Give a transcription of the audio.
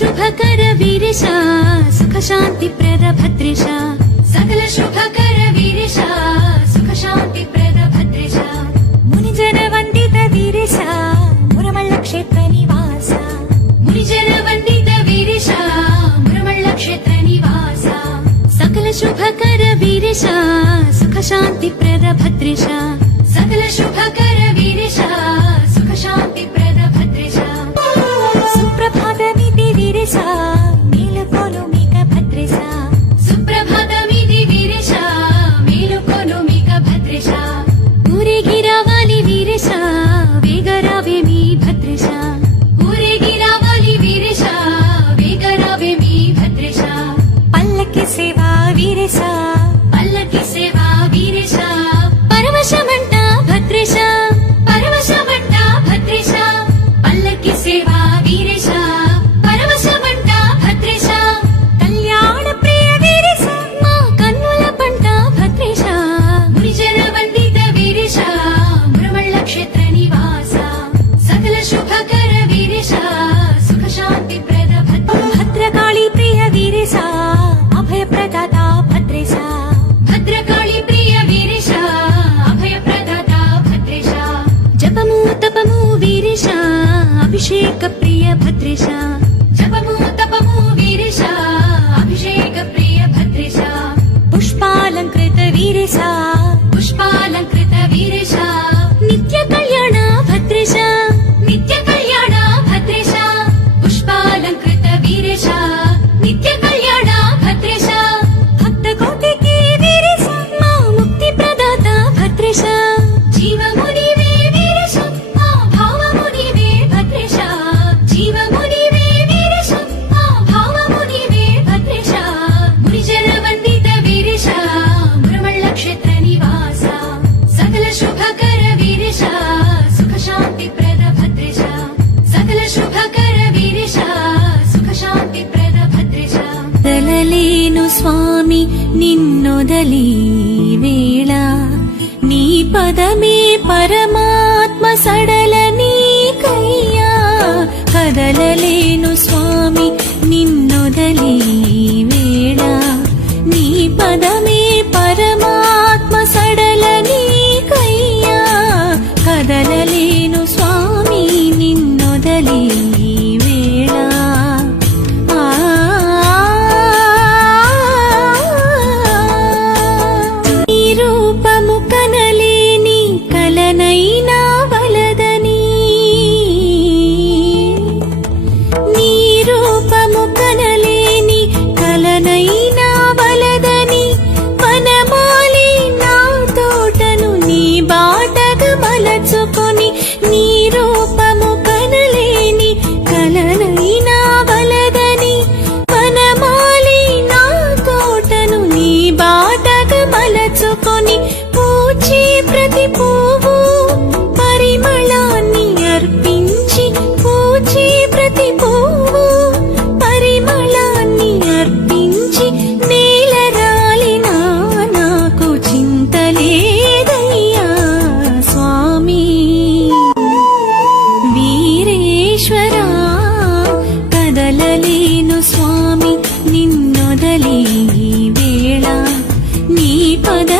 शुभकर वीरेश सुख शांति प्रद भद्रेश सकल शुभकर वीरेश सुख शांति प्रद भद्रेश मुनिजन वंदित वीरेश मुरमल्ल क्षेत्र निवास मुनिजन वंदित वीरेश मुरमल्ल क्षेत्र निवास सकल शुभकर वीरेश सुख शांति प्रद भद्रेश सकल शुभकर वीरेश सुख शांति प्रद भद्रेश सुप्रभातमिति वीरेश मेलुकोनु मीक भद्रेश सुप्रभातमिति वीरेश मेलुकोनु मीक भद्रेश ऊरेगिरावाली वीरेश वेगरावे मी भद्रेश ऊरेगिरावाली वीरेश वेगरावे मी भद्रेश पल्लक्की सेवा वीरेश पल्लक्की सेवा वीरेश परवशमंट भद्रेश परवशमंट भद्रेश पल्लक्की सेवा वीरेश परवशमंट भद्रेश कल्याण प्रिय वीरेश मा कन्नुल पंट भद्रेश मुनिजन वंदित वीरेश मुरमल्ल क्षेत्र निवास सकल शुभकर वीरेश सुख शांति प्रद भद्रकाली प्रिय वीरेश अभय प्रदाता भद्रेश भद्रकाली प्रिय वीरेश अभय प्रदाता भद्रेश जपमु तपमु वीरेश अभिषेक प्रिय भद्रेश जपमु तपमु वीरेश अभिषेक प्रिय भद्रेश पुष्पालंकृत वीरेश पुष्पालंकृत वीरेश नित्य कल्याण भद्रेश नित्य कल्याण भद्रेश पुष्पालंकृत वीरेश नित्य कल्याण भद्रेश भक्त कोटि की वीरेश मा मुक्ति प्रदाता भद्रेश जीव मुनिवे वीरेश मा भाव मुनिवे भद्रेश जीव मुनिवे वीरेश मा भाव मुनिवे भद्रेश मुनिजन वंदित वीरेश मुरमल्ल क्षेत्र निवास सकल शुभकर वीरेश सुख शांति प्रद भद्रेश सकल शुभकर वीरेश सुख शांति प्रद भद्रेश दललेनु स्वामी निन्नोदली वेळ నీ పదమే పరమాత్మ సడలని కయ్యా కదలలేను స్వామి నిన్నొదలి వేళ నీ పదమే పరమాత్మ సడలని కయ్యా కదలలేను స్వామి నిన్నొదలి వేళ నీ రూపము కనలేని కలనైనా వలదని నీ రూపము కనలేని కలనైనా వలదని వనమాలి నా తోటను నీ బాటగా మలచుకొని నీ రూపము కనలేని కలనైనా వలదని వనమాలి నా తోటను నీ బాటగా మలచుకొని పూచే ప్రతి పువ్వు పరిమళాన్ని అర్పించి పూచే ప్రతి పువ్వు పరిమళాన్ని అర్పించి నేల రాలినా నాకు చింతలేదయ్యా స్వామి వీరేశ్వరా కదలలేను స్వామి నిన్నొదలి వేళ నీ పద